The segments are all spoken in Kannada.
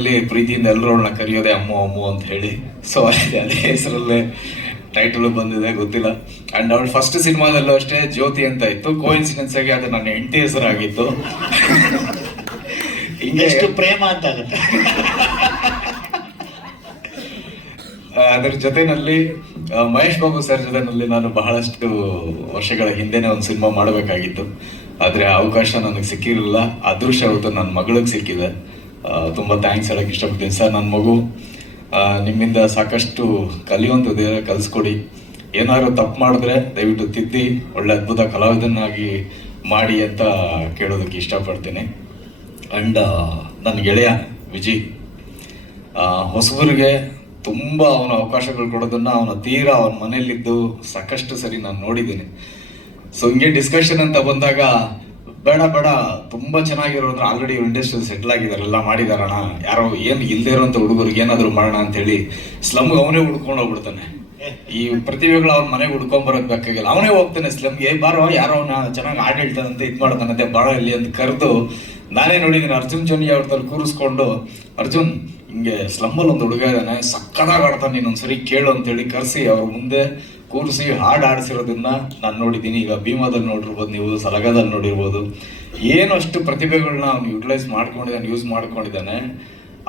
ಅಲ್ಲಿ ಪ್ರೀತಿಯಿಂದ ಎಲ್ಲರೂ ಅವಳನ್ನ ಕರೆಯೋದೆ ಅಮ್ಮು ಅಮ್ಮು ಅಂತ ಹೇಳಿ. ಸೊ ಅದೇ ಹೆಸರಲ್ಲೇ ಟೈಟಲ್ ಬಂದಿದೆ ಗೊತ್ತಿಲ್ಲ. ಅಂಡ್ ಅವಳ ಫಸ್ಟ್ ಸಿನಿಮಾದಲ್ಲೂ ಅಷ್ಟೇ ಜ್ಯೋತಿ ಅಂತ ಇತ್ತು. ಕೋ ಇನ್ಸಿಡೆನ್ಸ್ ಆಗಿ ಅದು ನನ್ನ ಹೆಂಡತಿ ಹೆಸರಾಗಿತ್ತು. ಹಿಂಗೆ ಎಷ್ಟು ಪ್ರೇಮ ಅಂತ ಆಗುತ್ತೆ. ಆ, ಅದರ ಜೊತೆನಲ್ಲಿ ಮಹೇಶ್ ಬಾಬು ಸರ್ ಜೊತೆನಲ್ಲಿ ನಾನು ಬಹಳಷ್ಟು ವರ್ಷಗಳ ಹಿಂದೆನೆ ಒಂದು ಸಿನಿಮಾ ಮಾಡಬೇಕಾಗಿತ್ತು. ಆದರೆ ಅವಕಾಶ ನನಗೆ ಸಿಕ್ಕಿರಲಿಲ್ಲ. ಅದೃಶ್ಯ ಅವತ್ತು ನನ್ನ ಮಗಳಿಗೆ ಸಿಕ್ಕಿದೆ. ತುಂಬ ಥ್ಯಾಂಕ್ಸ್ ಹೇಳಕ್ಕೆ ಇಷ್ಟಪಡ್ತೀನಿ ಸರ್ ನನ್ನ ಮಗು. ನಿಮ್ಮಿಂದ ಸಾಕಷ್ಟು ಕಲಿಯುವಂಥದ್ದು ಕಲಿಸ್ಕೊಡಿ. ಏನಾದರೂ ತಪ್ಪು ಮಾಡಿದ್ರೆ ದಯವಿಟ್ಟು ತಿದ್ದಿ, ಒಳ್ಳೆ ಅದ್ಭುತ ಕಲಾವಿದನಾಗಿ ಮಾಡಿ ಅಂತ ಕೇಳೋದಕ್ಕೆ ಇಷ್ಟಪಡ್ತೀನಿ. ಆ್ಯಂಡ್ ನನ್ನ ಗೆಳೆಯ ವಿಜಿ ಹೊಸಬರಿಗೆ ತುಂಬ ಅವನ ಅವಕಾಶಗಳು ಕೊಡೋದನ್ನ ಅವನ ತೀರಾ ಅವನ ಮನೆಯಲ್ಲಿದ್ದು ಸಾಕಷ್ಟು ಸರಿ ನಾನು ನೋಡಿದ್ದೀನಿ. ಸೊ ಹಿಂಗೆ ಡಿಸ್ಕಷನ್ ಅಂತ ಬಂದಾಗ ಬೇಡ ಬೇಡ. ತುಂಬ ಚೆನ್ನಾಗಿರೋದ್ರೆ ಆಲ್ರೆಡಿ ಇಂಡಸ್ಟ್ರಿ ಸೆಟ್ಲ್ ಆಗಿದ್ದಾರೆ. ಎಲ್ಲ ಮಾಡಿದಾರಣ ಯಾರೋ ಏನು ಇಲ್ಲದೆ ಇರೋಂಥ ಹುಡುಗರಿಗೆ ಏನಾದರೂ ಮಾಡೋಣ ಅಂತೇಳಿ ಸ್ಲಮ್ಗೆ ಅವನೇ ಹುಡ್ಕೊಂಡು ಹೋಗ್ಬಿಡ್ತಾನೆ. ಈ ಪ್ರತಿಭೆಗಳು ಅವ್ನ ಮನೆಗೆ ಹುಡ್ಕೊಂಡ್ ಬರೋದ್ ಬೇಕಾಗಿಲ್ಲ. ಅವನೇ ಹೋಗ್ತಾನೆ ಸ್ಲಮ್ಗೆ ಬಾರೋ, ಯಾರೋ ಅವನ ಚೆನ್ನಾಗಿ ಹಾಡು ಹೇಳ್ತಾನಂತೆ, ಇದು ಮಾಡ್ತಾನಂತೆ ಬಾಳ ಇಲ್ಲಿ ಅಂತ ಕರೆದು ನಾನೇ ನೋಡಿದ್ದೀನಿ ಅರ್ಜುನ್ ಜೋನಿ ಅವ್ರದಲ್ಲಿ ಕೂರಿಸ್ಕೊಂಡು, ಅರ್ಜುನ್, ಹಿಂಗೆ ಸ್ಲಮ್ಮಲ್ಲಿ ಒಂದು ಹುಡುಗ ಇದ್ದಾನೆ ಸಕ್ಕದಾಗ ಆಡ್ತಾನೆ, ನೀನೊಂದ್ಸರಿ ಕೇಳು ಅಂತೇಳಿ ಕರೆಸಿ ಅವ್ರ ಮುಂದೆ ಕೂರಿಸಿ ಹಾಡು ಆಡಿಸಿರೋದನ್ನ ನಾನು ನೋಡಿದ್ದೀನಿ ಈಗ ಭೀಮಾದಲ್ಲಿ ನೋಡಿರ್ಬೋದು, ನೀವು ಸಲಗದಲ್ಲಿ ನೋಡಿರ್ಬೋದು. ಏನು ಅಷ್ಟು ಪ್ರತಿಭೆಗಳನ್ನ ಅವ್ನು ಯುಟಿಲೈಸ್ ಮಾಡ್ಕೊಂಡಿದ್ದಾನೆ ಯೂಸ್ ಮಾಡ್ಕೊಂಡಿದ್ದಾನೆ.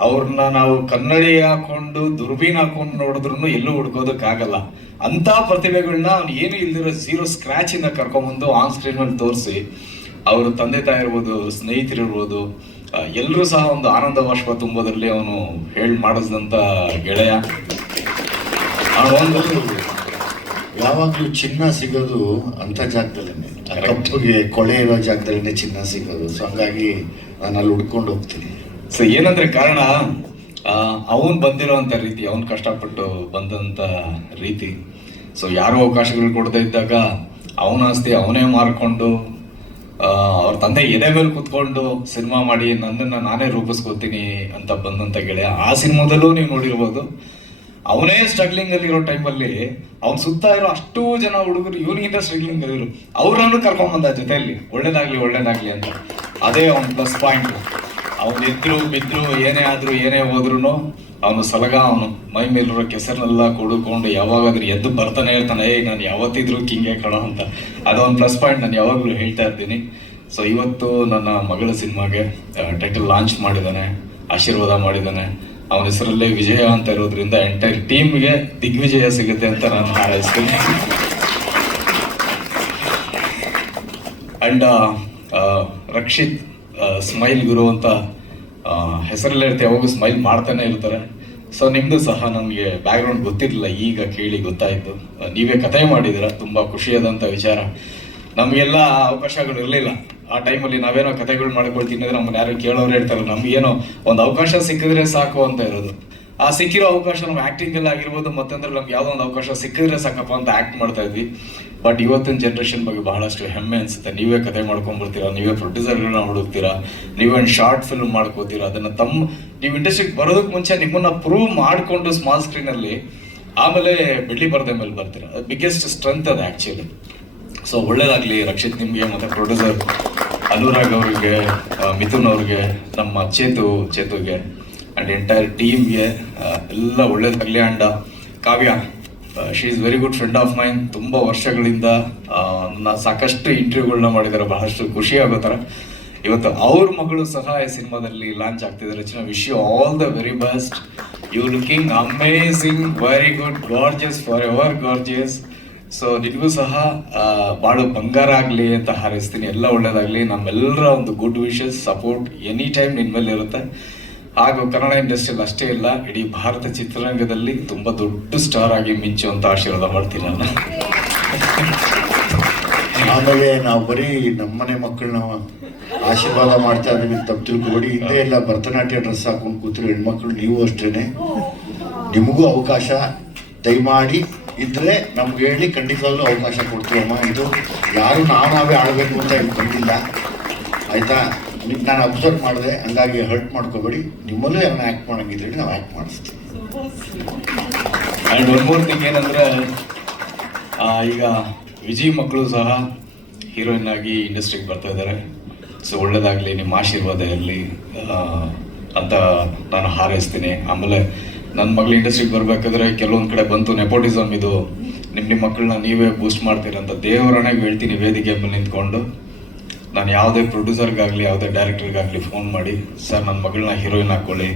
ಅವ್ರನ್ನ ನಾವು ಕನ್ನಡಿ ಹಾಕೊಂಡು, ದುರ್ಬೀನ್ ಹಾಕೊಂಡು ನೋಡಿದ್ರು ಎಲ್ಲೂ ಹುಡ್ಕೋದಕ್ಕಾಗಲ್ಲ. ಅಂತ ಪ್ರತಿಭೆಗಳನ್ನ ಅವ್ನು ಏನು ಇಲ್ದಿರೋ ಝೀರೋ ಸ್ಕ್ರಾಚ್ ಇಂದ ಕರ್ಕೊಂಬಂದು ಆನ್ ಸ್ಕ್ರೀನ್ ಅಲ್ಲಿ ತೋರಿಸಿ, ಅವ್ರ ತಂದೆ ತಾಯಿ ಇರ್ಬೋದು ಸ್ನೇಹಿತರಿರ್ಬೋದು ಎಲ್ಲರೂ ಸಹ ಒಂದು ಆನಂದ ಬಾಷ್ಪ ತುಂಬೋದ್ರಲ್ಲಿ ಅವನು ಹೇಳಿ ಮಾಡಿಸಿದಂತ ಗೆಳೆಯ. ಒಂದು ಯಾವಾಗ್ಲೂ ಚಿನ್ನ ಸಿಗೋದು ಅಂತ ಜಾಗದಲ್ಲೇ ಕಪ್ಪಗೆ ಕೊಳೆ ಇರೋ ಜಾಗದಲ್ಲೇ ಚಿನ್ನ ಸಿಗೋದು. ಸೊ ಹಂಗಾಗಿ ನಾನು ಅಲ್ಲಿ ಹುಡ್ಕೊಂಡು ಹೋಗ್ತೀನಿ. ಸೊ ಏನಂದ್ರೆ ಕಾರಣ ಅವನು ಬಂದಿರೋಂಥ ರೀತಿ ಅವನು ಕಷ್ಟಪಟ್ಟು ಬಂದಂತ ರೀತಿ. ಸೊ ಯಾರು ಅವಕಾಶಗಳು ಕೊಡದೇ ಇದ್ದಾಗ ಅವನ ಆಸ್ತಿ ಅವನೇ ಮಾರ್ಕೊಂಡು ಅವ್ರ ತಂದೆ ಎದೆ ಮೇಲೆ ಕುತ್ಕೊಂಡು ಸಿನಿಮಾ ಮಾಡಿ ನನ್ನನ್ನು ನಾನೇ ರೂಪಿಸ್ಕೋತೀನಿ ಅಂತ ಬಂದಂತ ಗೆಳೆಯ ಆ ಸಿನಿಮಾದಲ್ಲೂ ನೀವು ನೋಡಿರ್ಬೋದು. ಅವನೇ ಸ್ಟ್ರಗ್ಲಿಂಗ್ ಅಲ್ಲಿರೋ ಟೈಮಲ್ಲಿ ಅವ್ನ ಸುತ್ತ ಇರೋ ಅಷ್ಟು ಜನ ಹುಡುಗರು ಇವನಿಗಿಂತ ಸ್ಟ್ರಗ್ಲಿಂಗ್ ಇರೋ ಅವರನ್ನು ಕರ್ಕೊಂಡ್ ಬಂದ ಜೊತೆಯಲ್ಲಿ, ಒಳ್ಳೇದಾಗ್ಲಿ ಒಳ್ಳೇದಾಗ್ಲಿ ಅಂತ. ಅದೇ ಅವ್ನ ಪ್ಲಸ್ ಪಾಯಿಂಟ್ ಅವ್ನು ಎದ್ರು, ಬಿದ್ರು, ಏನೇ ಆದ್ರೂ, ಏನೇ ಹೋದ್ರು ಅವನು ಸಲಗ ಅವನು. ಮೈ ಮೇಲಿರೋ ಕೆಸರನ್ನೆಲ್ಲ ಕೊಡುಕೊಂಡು ಯಾವಾಗಾದ್ರೂ ಎದ್ದು ಬರ್ತಾನೆ ಇರ್ತಾನೆ, ಏಯ್, ನಾನು ಯಾವತ್ತಿದ್ರು ಕಿಂಗೆ ಕಣ ಅಂತ. ಅದೊಂದು ಪ್ಲಸ್ ಪಾಯಿಂಟ್ ನಾನು ಯಾವಾಗಲೂ ಹೇಳ್ತಾ ಇರ್ತೀನಿ. ಸೊ ಇವತ್ತು ನನ್ನ ಮಗಳ ಸಿನಿಮಾಗೆ ಟೈಟಲ್ ಲಾಂಚ್ ಮಾಡಿದ್ದಾನೆ, ಆಶೀರ್ವಾದ ಮಾಡಿದ್ದಾನೆ. ಅವನ ಹೆಸರಲ್ಲೇ ವಿಜಯ ಅಂತ ಇರೋದ್ರಿಂದ ಎಂಟೈರ್ ಟೀಮ್ಗೆ ದಿಗ್ವಿಜಯ ಸಿಗುತ್ತೆ ಅಂತ ನಾನು ಹಾರೈಸ್ತೀನಿ. ಅಂಡ್ ರಕ್ಷಿತ್ ಸ್ಮೈಲ್ ಗುರು ಅಂತ ಹೆಸರಲ್ಲೇ ಇರುತ್ತೆ ಯಾವಾಗೂ ಸ್ಮೈಲ್ ಮಾಡ್ತಾನೆ ಇರ್ತಾರೆ. ಸೊ ನಿಮ್ಮದು ಸಹ ನಮಗೆ ಬ್ಯಾಕ್ಗ್ರೌಂಡ್ ಗೊತ್ತಿರಲಿಲ್ಲ, ಈಗ ಕೇಳಿ ಗೊತ್ತಾಯಿತು. ನೀವೇ ಕಥೆ ಮಾಡಿದಿರ ತುಂಬ ಖುಷಿಯಾದಂಥ ವಿಚಾರ. ನಮಗೆಲ್ಲ ಅವಕಾಶಗಳು ಇರಲಿಲ್ಲ. ಆ ಟೈಮಲ್ಲಿ ನಾವೇನೋ ಕಥೆಗಳು ಮಾಡ್ಕೊಳ್ತೀನಿ ಅಂದರೆ ನಮ್ಮನ್ನ ಯಾರು ಕೇಳೋರು ಹೇಳ್ತಾರೆ ನಮಗೇನೋ ಒಂದು ಅವಕಾಶ ಸಿಕ್ಕಿದ್ರೆ ಸಾಕು ಅಂತ ಇರೋದು. ಆ ಸಿಕ್ಕಿರೋ ಅವಕಾಶ ನಮ್ಗೆ ಆಕ್ಟಿಂಗ್ ಎಲ್ಲ ಆಗಿರ್ಬೋದು, ಮತ್ತಂದ್ರೆ ನಮ್ಗೆ ಯಾವುದೋ ಒಂದು ಅವಕಾಶ ಸಿಕ್ಕಿದ್ರೆ ಸಾಕಪ್ಪ ಅಂತ ಆಕ್ಟ್ ಮಾಡ್ತಾ ಇದ್ವಿ. ಬಟ್ ಇವತ್ತಿನ ಜನ್ರೇಷನ್ ಬಗ್ಗೆ ಬಹಳಷ್ಟು ಹೆಮ್ಮೆ ಅನ್ಸುತ್ತೆ. ನೀವೇ ಕತೆ ಮಾಡ್ಕೊಂಡ್ಬಿಡ್ತೀರಾ, ನೀವೇ ಪ್ರೊಡ್ಯೂಸರ್ಗಳನ್ನ ಹುಡುಕ್ತೀರಾ, ನೀವೇ ಒಂದು ಶಾರ್ಟ್ ಫಿಲ್ಮ್ ಮಾಡ್ಕೋತೀರಾ, ಅದನ್ನ ತಮ್ಮ ನೀವು ಇಂಡಸ್ಟ್ರಿಗೆ ಬರೋದಕ್ಕೆ ಮುಂಚೆ ನಿಮ್ಮನ್ನ ಪ್ರೂವ್ ಮಾಡಿಕೊಂಡು ಸ್ಮಾಲ್ ಸ್ಕ್ರೀನಲ್ಲಿ ಆಮೇಲೆ ಬೆಳ್ಳಿ ಪರದೆ ಮೇಲೆ ಬರ್ತೀರಾ. ಬಿಗ್ಗೆಸ್ಟ್ ಸ್ಟ್ರೆಂತ್ ಅದು ಆ್ಯಕ್ಚುಲಿ ಸೊ ಒಳ್ಳೇದಾಗಲಿ ರಕ್ಷಿತ್ ನಿಮಗೆ ಮತ್ತೆ ಪ್ರೊಡ್ಯೂಸರ್ ಅನುರಾಗ್ ಅವರಿಗೆ ಮಿಥುನ್ ಅವ್ರಿಗೆ, ನಮ್ಮ ಚೇತು, ಚೇತುಗೆ ಅಂಡ್ ಎಂಟೈರ್ ಟೀಮ್ಗೆ ಎಲ್ಲ ಒಳ್ಳೇದಾಗಲಿ and. Kavya she is very good friend of mine ತುಂಬ ವರ್ಷಗಳಿಂದ ನನ್ನ ಸಾಕಷ್ಟು ಇಂಟರ್ವ್ಯೂಗಳನ್ನ ಮಾಡಿದ್ದಾರೆ ಬಹಳಷ್ಟು ಖುಷಿ ಆಗೋ ಥರ. ಇವತ್ತು ಅವ್ರ ಮಗಳು ಸಹ ಈ ಸಿನಿಮಾದಲ್ಲಿ ಲಾಂಚ್ ಆಗ್ತಿದ್ದಾರೆ Rachana wish you all the very best you looking amazing very good gorgeous for ever gorgeous so ನಿನಗೂ ಸಹ ಬಾಳು ಬಂಗಾರ ಆಗಲಿ ಅಂತ ಹಾರೈಸ್ತೀನಿ. ಎಲ್ಲ ಒಳ್ಳೇದಾಗಲಿ. ನಮ್ಮೆಲ್ಲರ ಒಂದು good wishes support any time ನಿನ್ನ ಮೇಲೆ ಇರುತ್ತೆ. ಹಾಗೂ ಕನ್ನಡ ಇಂಡಸ್ಟ್ರಿಯಲ್ಲಿ ಅಷ್ಟೇ ಇಲ್ಲ ಇಡೀ ಭಾರತ ಚಿತ್ರರಂಗದಲ್ಲಿ ತುಂಬಾ ದೊಡ್ಡ ಸ್ಟಾರ್ ಆಗಿ ಮಿಂಚುವಂತ ಆಶೀರ್ವಾದ ಮಾಡ್ತೀನಿ ನಾನು. ಆಮೇಲೆ ನಾವು ಬರೀ ನಮ್ಮನೆ ಮಕ್ಕಳನ್ನ ಆಶೀರ್ವಾದ ಮಾಡ್ತಾ ಇದ್ದೀವಿ ಅಂತ ತಪ್ಪು ತಿಳ್ಕೊಬೇಡಿ. ಹಿಂದೆ ಎಲ್ಲ ಭರತನಾಟ್ಯ ಡ್ರೆಸ್ ಹಾಕೊಂಡು ಕೂತಿರೋ ಹೆಣ್ಮಕ್ಳು ನೀವು ಅಷ್ಟೇನೆ. ನಿಮಗೂ ಅವಕಾಶ. ದಯಮಾಡಿ ಇದ್ರೆ ನಮ್ಗೆ ಹೇಳಿ ಖಂಡಿತವಾಗ್ಲೂ ಅವಕಾಶ ಕೊಡ್ತೀವಮ್ಮ ಇದು ಯಾರು ನಾವು ನಾವೇ ಆಡಬೇಕು ಅಂತ ಹೇಳಿ ಕಂಡಿಲ್ಲ ಆಯ್ತಾ? ನಿಮ್ಗೆ ನಾನು ಅಬ್ಸರ್ವ್ ಮಾಡಿದೆ. ಹಂಗಾಗಿ ಹರ್ಟ್ ಮಾಡ್ಕೋಬೇಡಿ. ನಿಮ್ಮಲ್ಲೂ ಯಾರನ್ನ ಆ್ಯಕ್ಟ್ ಮಾಡಂಗಿದ್ರೆ ನಾವು ಆ್ಯಕ್ಟ್ ಮಾಡಿಸ್ತೀವಿ. ಆ್ಯಂಡ್ ಒನ್ ಮೋರ್ ಥಿಂಗ್ ಏನಂದ್ರೆ ಈಗ ವಿಜಯ್ ಮಕ್ಕಳು ಸಹ ಹೀರೋಯಿನ್ ಆಗಿ ಇಂಡಸ್ಟ್ರಿಗೆ ಬರ್ತಾ ಇದ್ದಾರೆ ಸೊ ಒಳ್ಳೇದಾಗಲಿ, ನಿಮ್ಮ ಆಶೀರ್ವಾದ ಇರಲಿ. ಅಂತ ನಾನು ಹಾರೈಸ್ತೀನಿ. ಆಮೇಲೆ ನನ್ನ ಮಗಳು ಇಂಡಸ್ಟ್ರಿಗೆ ಬರಬೇಕಾದ್ರೆ ಕೆಲವೊಂದು ಕಡೆ ಬಂತು ನೆಪೋಟಿಸಮ್ ಇದು. ನಿಮ್ಮ ನಿಮ್ಮ ಮಕ್ಕಳನ್ನ ನೀವೇ ಬೂಸ್ಟ್ ಮಾಡ್ತೀರಂತ ದೇವರಣೆಗೆ ಹೇಳ್ತೀನಿ ವೇದಿಕೆ ಮೇಲೆ ನಿಂತ್ಕೊಂಡು. ನಾನು ಯಾವುದೇ ಪ್ರೊಡ್ಯೂಸರ್ಗಾಗಲಿ ಯಾವುದೇ ಡೈರೆಕ್ಟರ್ಗಾಗಲಿ ಫೋನ್ ಮಾಡಿ, ಸರ್ ನನ್ನ ಮಗಳನ್ನ ಹೀರೋಯಿನ್ ಹಾಕ್ಕೊಳ್ಳಿ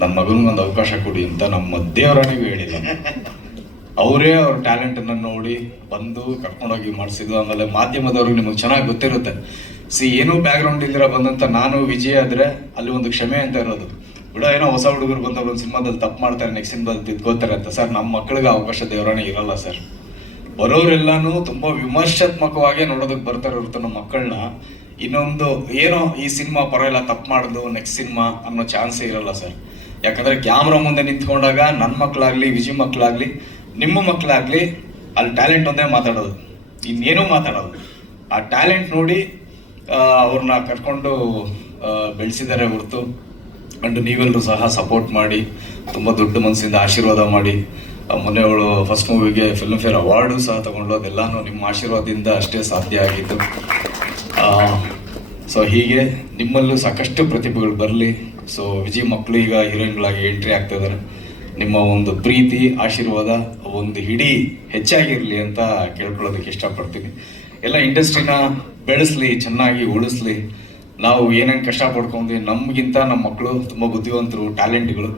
ನನ್ನ ಮಗನಿಗೊಂದು ಅವಕಾಶ ಕೊಡಿ ಅಂತ ನಮ್ಮ ದೇವರಣೆಗೂ ಹೇಳಿಲ್ಲ. ಅವರೇ ಅವ್ರ ಟ್ಯಾಲೆಂಟನ್ನು ನೋಡಿ ಬಂದು ಕರ್ಕೊಂಡೋಗಿ ಮಾಡಿಸಿದ್ದು. ಆಮೇಲೆ ಮಾಧ್ಯಮದವ್ರಿಗೆ ನಿಮಗೆ ಚೆನ್ನಾಗಿ ಗೊತ್ತಿರುತ್ತೆ. ಸಿ ಏನೂ ಬ್ಯಾಕ್ಗ್ರೌಂಡ್ ಇಲ್ದಿರ ಬಂದಂಥ ನಾನು ವಿಜಯ್ ಆದರೆ ಅಲ್ಲಿ ಒಂದು ಕ್ಷಮೆ ಅಂತ ಇರೋದು. ಬಿಡ, ಏನೋ ಹೊಸ ಹುಡುಗರು ಬಂದವರು ಒಂದು ಸಿನಿಮಾದಲ್ಲಿ ತಪ್ಪು ಮಾಡ್ತಾರೆ ನೆಕ್ಸ್ಟ್ ಸಿನಿಮಾದಲ್ಲಿ ತಿದ್ಕೋತಾರೆ ಅಂತ. ಸರ್, ನಮ್ಮ ಮಕ್ಕಳಿಗೆ ಅವಕಾಶ ದೇವರಾಣೆ ಇರಲ್ಲ ಸರ್. ಬರೋರೆಲ್ಲಾನು ತುಂಬಾ ವಿಮರ್ಶಾತ್ಮಕವಾಗಿ ನೋಡೋದಕ್ಕೆ ಬರ್ತಾರೆ ಹೊರತು ನಮ್ಮ ಮಕ್ಕಳನ್ನ ಇನ್ನೊಂದು, ಏನೋ ಈ ಸಿನಿಮಾ ಪರವಾಗಿಲ್ಲ, ತಪ್ಪು ಮಾಡಿದ್ವು ನೆಕ್ಸ್ಟ್ ಸಿನಿಮಾ ಅನ್ನೋ ಚಾನ್ಸೇ ಇರಲ್ಲ ಸರ್. ಯಾಕಂದ್ರೆ ಕ್ಯಾಮ್ರಾ ಮುಂದೆ ನಿಂತ್ಕೊಂಡಾಗ ನನ್ನ ಮಕ್ಕಳಾಗ್ಲಿ ವಿಜಯ್ ಮಕ್ಕಳಾಗ್ಲಿ ನಿಮ್ಮ ಮಕ್ಕಳಾಗ್ಲಿ ಅಲ್ಲಿ ಟ್ಯಾಲೆಂಟ್ ಒಂದೇ ಮಾತಾಡೋದು. ಇನ್ನೇನೂ ಮಾತಾಡೋದು. ಆ ಟ್ಯಾಲೆಂಟ್ ನೋಡಿ ಅವ್ರನ್ನ ಕರ್ಕೊಂಡು ಬೆಳೆಸಿದ್ದಾರೆ ಹೊರತು. ಅಂಡ್ ನೀವೆಲ್ಲರೂ ಸಹ ಸಪೋರ್ಟ್ ಮಾಡಿ ತುಂಬ ದೊಡ್ಡ ಮನಸ್ಸಿಂದ ಆಶೀರ್ವಾದ ಮಾಡಿ ಆ, ಮೊನ್ನೆ ಅವಳು ಫಸ್ಟ್ ಮೂವಿಗೆ ಫಿಲ್ಮ್ ಫೇರ್ ಅವಾರ್ಡು ಸಹ ತಗೊಂಡು ಅದೆಲ್ಲನೂ ನಿಮ್ಮ ಆಶೀರ್ವಾದದಿಂದ ಅಷ್ಟೇ ಸಾಧ್ಯ ಆಗಿತ್ತು. ಸೊ ಹೀಗೆ ನಿಮ್ಮಲ್ಲೂ ಸಾಕಷ್ಟು ಪ್ರತಿಭೆಗಳು ಬರಲಿ. ಸೊ ವಿಜಯ್ ಮಕ್ಕಳು ಈಗ ಹೀರೋಯಿನ್ಗಳಾಗಿ ಎಂಟ್ರಿ ಆಗ್ತಾ ಇದ್ದಾರೆ ನಿಮ್ಮ ಒಂದು ಪ್ರೀತಿ ಆಶೀರ್ವಾದ ಒಂದು ಹಿಡಿ ಹೆಚ್ಚಾಗಿರಲಿ ಅಂತ ಕೇಳ್ಕೊಳ್ಳೋದಕ್ಕೆ ಇಷ್ಟಪಡ್ತೀನಿ. ಎಲ್ಲ ಇಂಡಸ್ಟ್ರಿನ ಬೆಳೆಸಲಿ ಚೆನ್ನಾಗಿ ಉಳಿಸ್ಲಿ. ನಾವು ಏನೇನು ಕಷ್ಟ ಪಡ್ಕೊಂಡ್ವಿ ನಮಗಿಂತ ನಮ್ಮ ಮಕ್ಕಳು ತುಂಬ ಬುದ್ಧಿವಂತರು ಟ್ಯಾಲೆಂಟ್ಗಳು.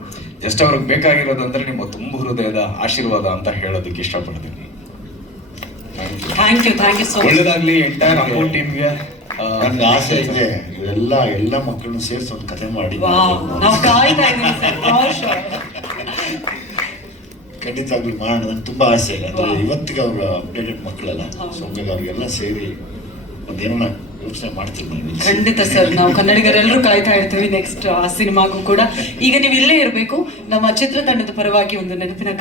ಜಸ್ಟ್ ಅವ್ರಿಗೆ ಬೇಕಾಗಿರೋದಂದ್ರೆ ನಿಮ್ಮ ತುಂಬ ಹೃದಯದ ಆಶೀರ್ವಾದ ಅಂತ ಹೇಳೋದಕ್ಕೆ ಇಷ್ಟಪಡ್ತೀನಿ. Thank you thank you so much ಒಳ್ಳೇದಾಗ್ಲಿ ಎಂಟೈರ್ ಟೀಮ್ಗೆ ನನ್ಗೆ ಆಸೆ ಇದೆ. ಇವೆಲ್ಲ ಎಲ್ಲ ಮಕ್ಕಳನ್ನ ಸೇರಿಸಿ ಒಂದು ಕಥೆ ಮಾಡಿ. ಖಂಡಿತವಾಗ್ಲೂ ಮಾಡೋಣ ನನ್ಗೆ ತುಂಬಾ ಆಸೆ ಇದೆ. ಅಂದ್ರೆ. ಇವತ್ತಿಗೆ ಅವ್ರ ಅಪ್ಡೇಟೆಡ್ ಮಕ್ಕಳಲ್ಲ. ಸೊ ಹಂಗಾಗಿ ಅವ್ರಿಗೆಲ್ಲ ಸೇರಿ ಒಂದೇನೋ ಖಂಡಿತ ಸರ್, ನಾವು ಕನ್ನಡಿಗರೆಲ್ಲರೂ ಕಾಯ್ತಾ ಇರ್ತೀವಿ ನೆಕ್ಸ್ಟ್ ಆ ಸಿನಿಮಾಗೂ ಕೂಡ. ಈಗ ನೀವು ಇಲ್ಲೇ ಇರಬೇಕು, ನಮ್ಮ ಚಿತ್ರತಂಡದ ಪರವಾಗಿ ಒಂದು ನೆನಪಿನ